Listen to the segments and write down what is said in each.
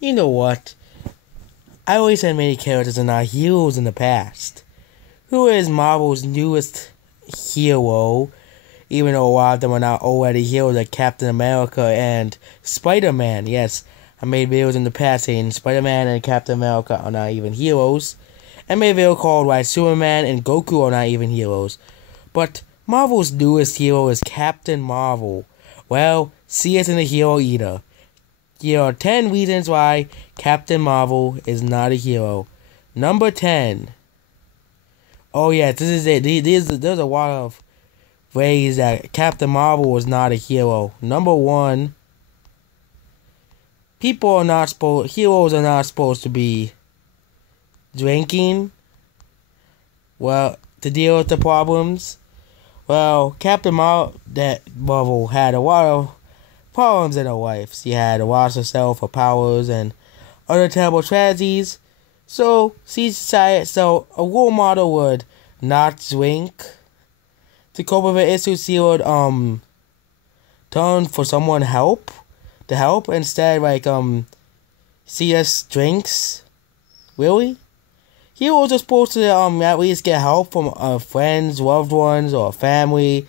You know what? I always had many characters are not heroes in the past. Who is Marvel's newest hero? Even though a lot of them are not already heroes like Captain America and Spider-Man. Yes, I made videos in the past saying Spider-Man and Captain America are not even heroes. I made a video called Why Superman and Goku are not even heroes. But Marvel's newest hero is Captain Marvel. Well, see it in the hero either. Here are 10 reasons why Captain Marvel is not a hero. Number 10. Oh yeah, this is it. There's a lot of ways that Captain Marvel is not a hero. Number 1. Heroes are not supposed to be drinking. Well, to deal with the problems. Well, Captain Marvel had a lot of problems in her life. She had lost herself, her powers, and other terrible tragedies. So she decided, a role model would not drink. To cope with her issues, she would turn for someone to help. Instead, she just drinks. Really? Heroes are supposed to at least get help from friends, loved ones, or family.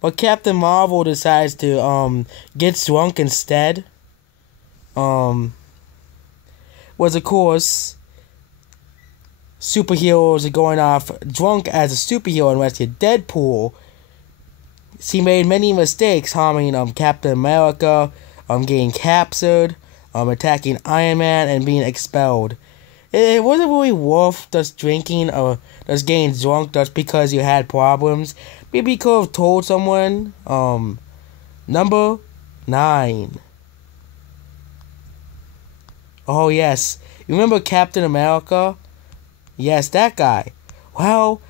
But Captain Marvel decides to get drunk instead. Was of course superheroes are going off drunk as a superhero and rescue Deadpool. She made many mistakes, harming Captain America, getting captured, attacking Iron Man, and being expelled. It wasn't really worth just drinking or just getting drunk just because you had problems. Maybe you could have told someone. Number 9. Oh yes, you remember Captain America? Yes, that guy. Well,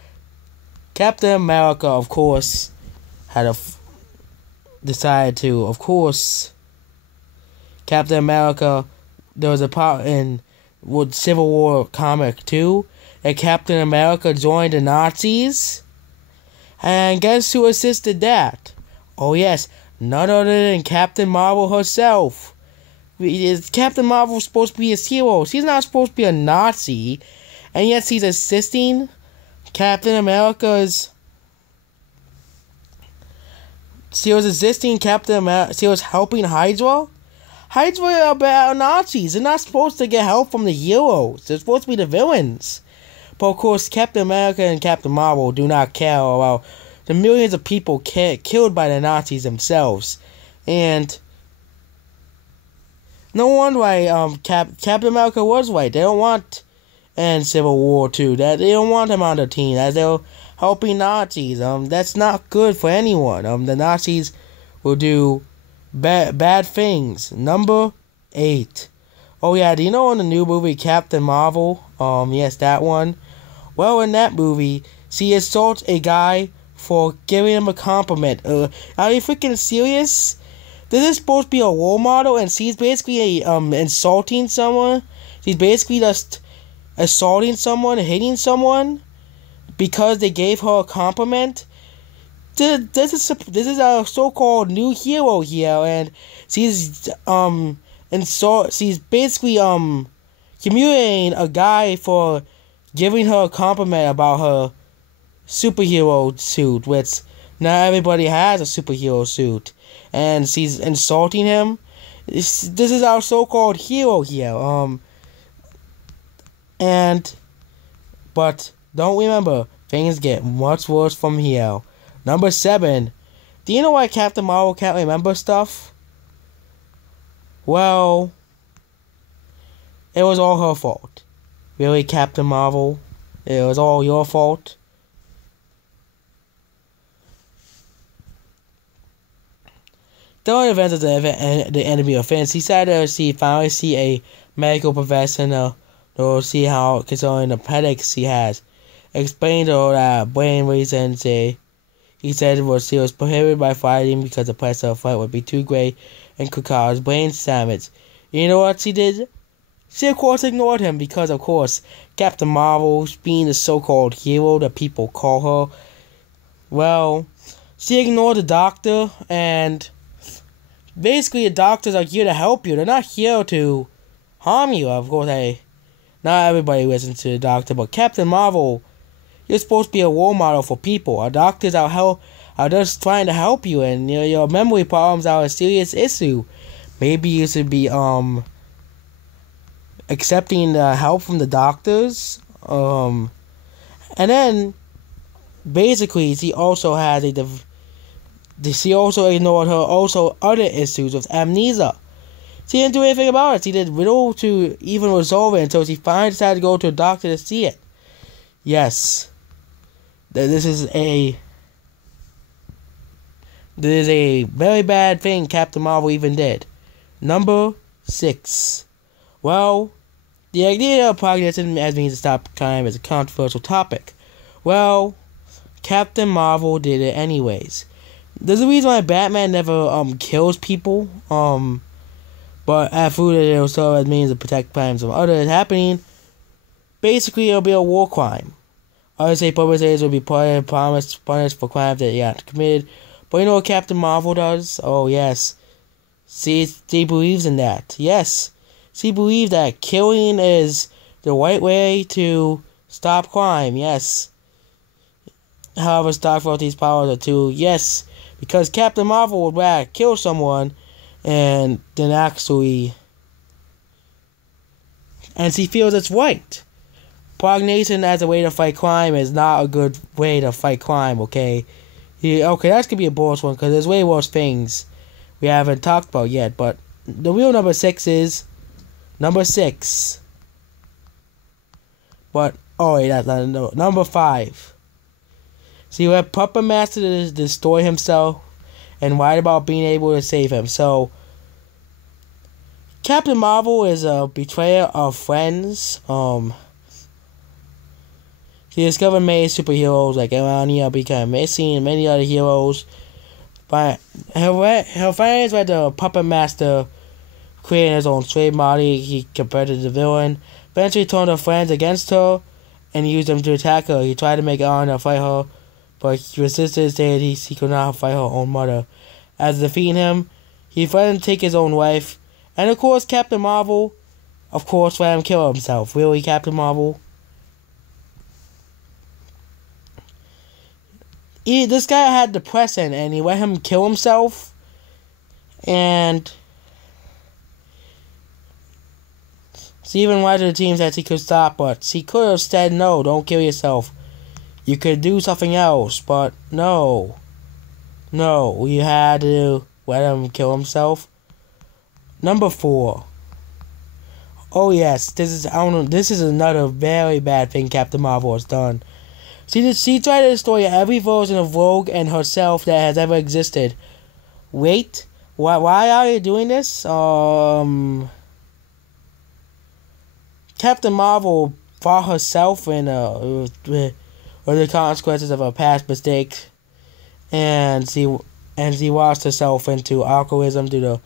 Captain America, of course, decided to, of course, Captain America, there was a part in Civil War comic 2 that Captain America joined the Nazis. And guess who assisted that? Oh yes, none other than Captain Marvel herself. Is Captain Marvel supposed to be a hero? She's not supposed to be a Nazi. And yet she's assisting Captain America's... She was assisting Captain America. She was helping Hydra. Hydra are bad Nazis. They're not supposed to get help from the heroes. They're supposed to be the villains. But of course, Captain America and Captain Marvel do not care about the millions of people killed by the Nazis themselves. And no wonder why Captain America was right. They don't want in Civil War 2 that they don't want him on the team as they're helping Nazis. That's not good for anyone. The Nazis will do bad things. Number 8. Oh yeah, do you know in the new movie Captain Marvel? Yes, that one. Well, in that movie, she assaults a guy for giving him a compliment. Are you freaking serious? This is supposed to be a role model, and she's basically insulting someone. She's basically just assaulting someone, hitting someone because they gave her a compliment. This is a so-called new hero here, and she's she's basically humiliating a guy for giving her a compliment about her superhero suit, which not everybody has a superhero suit, and she's insulting him. This is our so-called hero here. But don't remember, things get much worse from here. Number 7. Do you know why Captain Marvel can't remember stuff? Well, it was all her fault. Really, Captain Marvel? It was all your fault? During events of the enemy offense, he said that she finally see a medical professional to see how concerning the headaches she has. Explained to her that brain reasons he said she was prohibited by fighting because the price of a fight would be too great and could cause brain damage. You know what she did? She of course ignored him because of course Captain Marvel, being the so-called hero that people call her, well, she ignored the doctor, and basically the doctors are here to help you. They're not here to harm you. Of course, not everybody listens to the doctor, but Captain Marvel, you're supposed to be a role model for people. Our doctors are just trying to help you, and your memory problems are a serious issue. Maybe you should be accepting the help from the doctors. And then basically she also has she also ignored her also other issues with amnesia. She didn't do anything about it. She did little to even resolve it until she finally decided to go to a doctor to see it. Yes. This is a very bad thing Captain Marvel even did. Number 6. Well, the idea of progressing as means to stop crime is a controversial topic. Well, Captain Marvel did it anyways. There's a reason why Batman never kills people. But after it will serve as means to protect crimes from others happening. Basically, it'll be a war crime. Others say perpetrators will be punished for crimes that they have committed. But you know what Captain Marvel does? Oh yes, she believes in that. Yes, she believes that killing is the right way to stop crime. Yes. However, Stark's powers are too. Yes, because Captain Marvel would rather kill someone and then actually, and she feels it's right. Procrastination as a way to fight crime is not a good way to fight crime, okay? Okay, that's gonna be a bonus one, because there's way worse things we haven't talked about yet, but the real number 6 is number 6. But, oh wait, that's not no. Number 5. See, let Puppet Master destroy himself and write about being able to save him. So, Captain Marvel is a betrayer of friends. She discovered many superheroes like Elania became missing and many other heroes. But her friends read the Puppet Master creating his own slave body. He compared to the villain. Eventually turned her friends against her and used them to attack her. He tried to make Elania fight her, but he resisted, saying he could not fight her own mother. After defeating him, he threatened to take his own wife. And of course, Captain Marvel, of course, let him kill himself. Really, Captain Marvel? This guy had depression, and he let him kill himself. And she even lied to the teams that she could stop, but she could have said, no, don't kill yourself. You could do something else, but no. No, you had to let him kill himself. Number 4. Oh yes, this is another very bad thing Captain Marvel has done. She tried to destroy every version of Rogue and herself that has ever existed. Wait, why are you doing this? Captain Marvel fought herself in with the consequences of her past mistakes, and she lost herself into alcoholism due to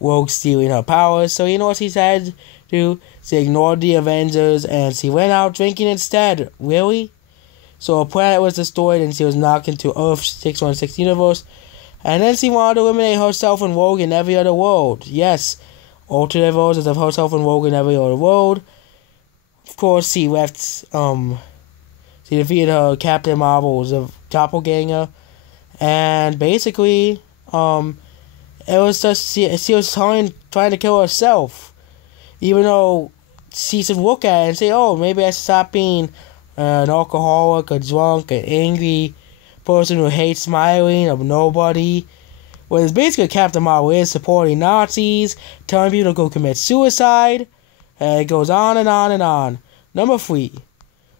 Rogue stealing her powers. So you know what she decided to do? She ignored the Avengers and she went out drinking instead. Really? So her planet was destroyed and she was knocked into Earth 616 universe. And then she wanted to eliminate herself and Rogue in every other world. Yes, alternate versions of herself and Rogue in every other world. Of course, she left. She defeated her Captain Marvel's doppelganger, and basically, it was just she was trying to kill herself, even though she should look at it and say, "Oh, maybe I should stop being an alcoholic, a drunk, an angry person who hates smiling, a nobody." Whereas basically Captain Marvel is supporting Nazis, telling people to go commit suicide, and it goes on and on and on. Number 3.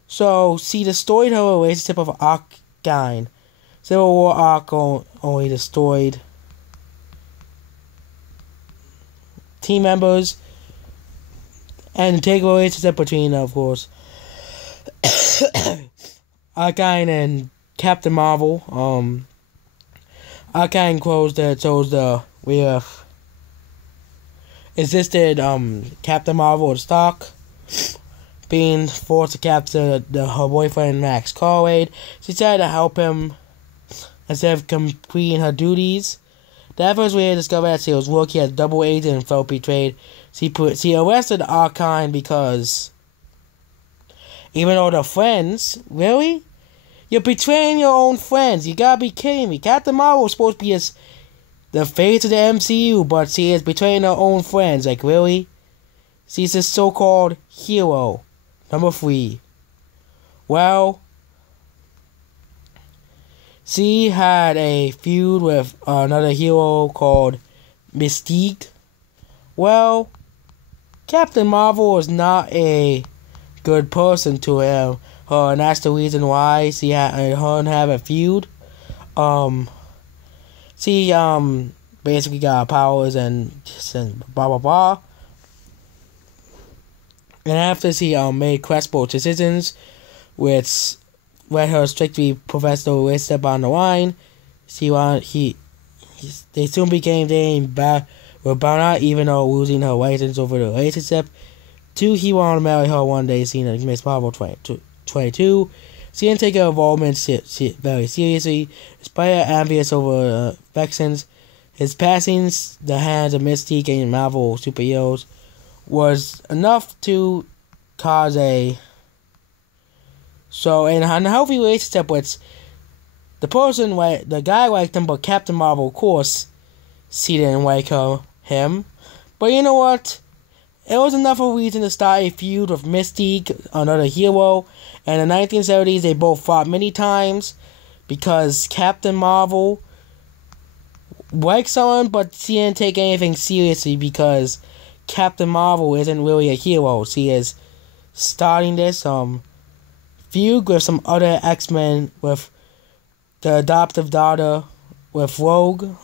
So she destroyed her relationship with Arkine. Civil War arc only destroyed team members and take a relationship between, of course, Arkine and Captain Marvel. Arkine we have insisted Captain Marvel and Stark being forced to capture her boyfriend Max Carwade. She tried to help him instead of completing her duties. The efforts we discovered that she was working as double agent and felt betrayed. She arrested Arkine because even though they're friends, really? You're betraying your own friends. You gotta be kidding me. Captain Marvel was supposed to be the face of the MCU, but she is betraying her own friends. Like, really? She's a so-called hero. Number 3. Well, she had a feud with another hero called Mystique. Well, Captain Marvel is not a good person to her, and that's the reason why she had her and have a feud. She basically got powers and blah blah blah. And after she made questionable decisions, which let her strictly professional risk step on the line, they soon became with Barnard, even though losing her license over the relationship. 2, he wanted to marry her one day, seen in Miss Marvel 22. She didn't take her involvement very seriously, despite her envious over affections. His passing the hands of Mystique and Marvel superheroes was enough to cause an unhealthy relationship with the person, the guy liked him, but Captain Marvel, of course, she didn't like him. But you know what? It was enough of a reason to start a feud with Mystique, another hero. And in the 1970s, they both fought many times because Captain Marvel liked someone, but she didn't take anything seriously because Captain Marvel isn't really a hero. She is starting this feud with some other X-Men, with the adoptive daughter, with Rogue.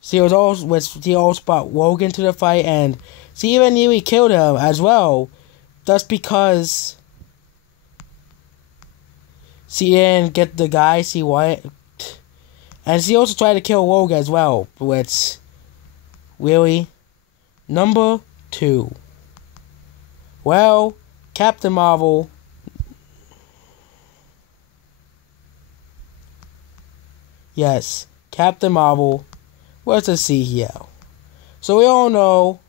She also brought Rogue into the fight, and she even nearly killed him as well, just because she didn't get the guy she wanted. And she also tried to kill Rogue as well, which, really? Number 2. Well, Captain Marvel. Yes, Captain Marvel was a CEO. So we all know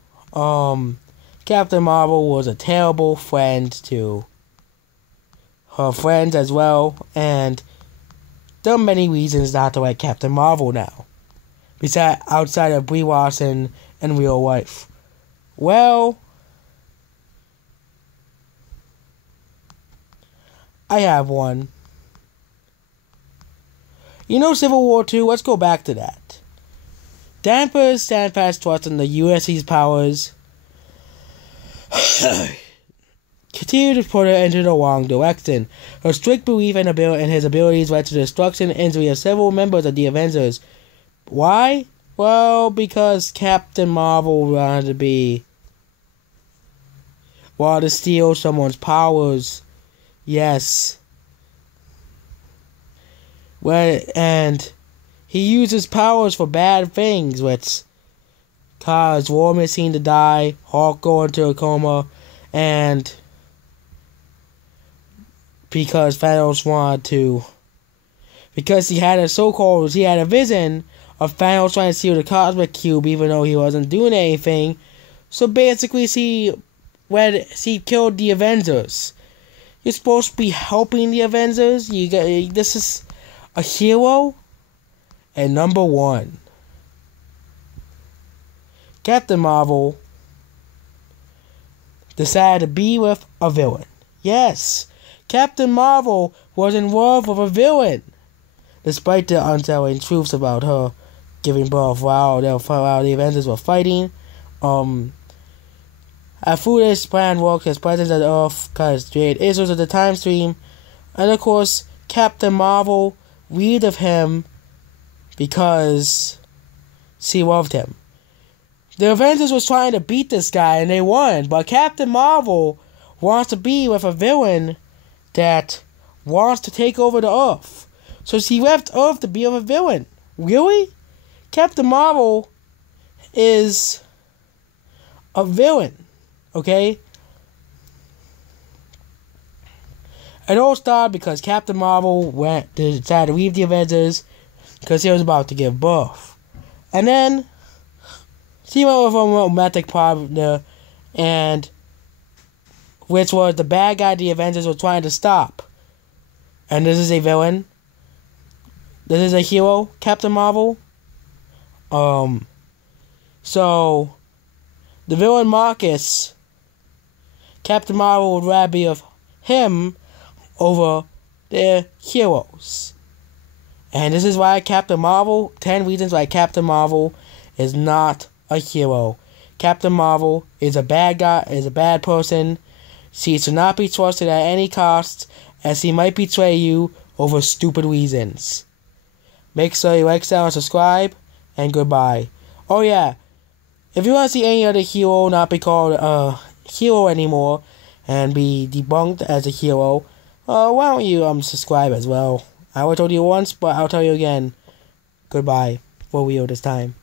Captain Marvel was a terrible friend to her friends as well, and there are many reasons not to like Captain Marvel now, outside of Brie Larson in real life. Well, I have one. You know Civil War II? Let's go back to that. Danvers' steadfast trust in the US's powers continued to put her into the wrong direction. Her strict belief in his abilities led to the destruction and injury of several members of the Avengers. Why? Well, because Captain Marvel wanted to steal someone's powers. Yes. Well, and he uses powers for bad things, which caused War Machine to die, Hulk go into a coma, and because Thanos wanted to, because he had a vision of Thanos trying to steal the Cosmic Cube even though he wasn't doing anything. So basically she killed the Avengers. You're supposed to be helping the Avengers. This is a hero. And number 1, Captain Marvel decided to be with a villain. Yes, Captain Marvel was in love with a villain, despite the untelling truths about her giving birth while the Avengers were fighting. A foolish plan worked his presence on Earth caused great issues of the time stream, and of course, Captain Marvel rid of him because she loved him. The Avengers was trying to beat this guy and they won, but Captain Marvel wants to be with a villain that wants to take over the Earth. So she left Earth to be with a villain. Really? Captain Marvel is a villain, okay? It all started because Captain Marvel decided to leave the Avengers because he was about to give birth. And then She went with a romantic partner, and which was the bad guy the Avengers were trying to stop. And this is a villain. This is a hero, Captain Marvel. So the villain Marcus, Captain Marvel would rather be of him over their heroes. And this is why Captain Marvel, 10 reasons why Captain Marvel is not a hero. Captain Marvel is a bad guy, is a bad person. She should not be trusted at any cost, as she might betray you over stupid reasons. Make sure you like, share, and subscribe, and goodbye. Oh yeah, if you want to see any other hero not be called a hero anymore, and be debunked as a hero, why don't you subscribe as well? I already told you once, but I'll tell you again. Goodbye, for real this time.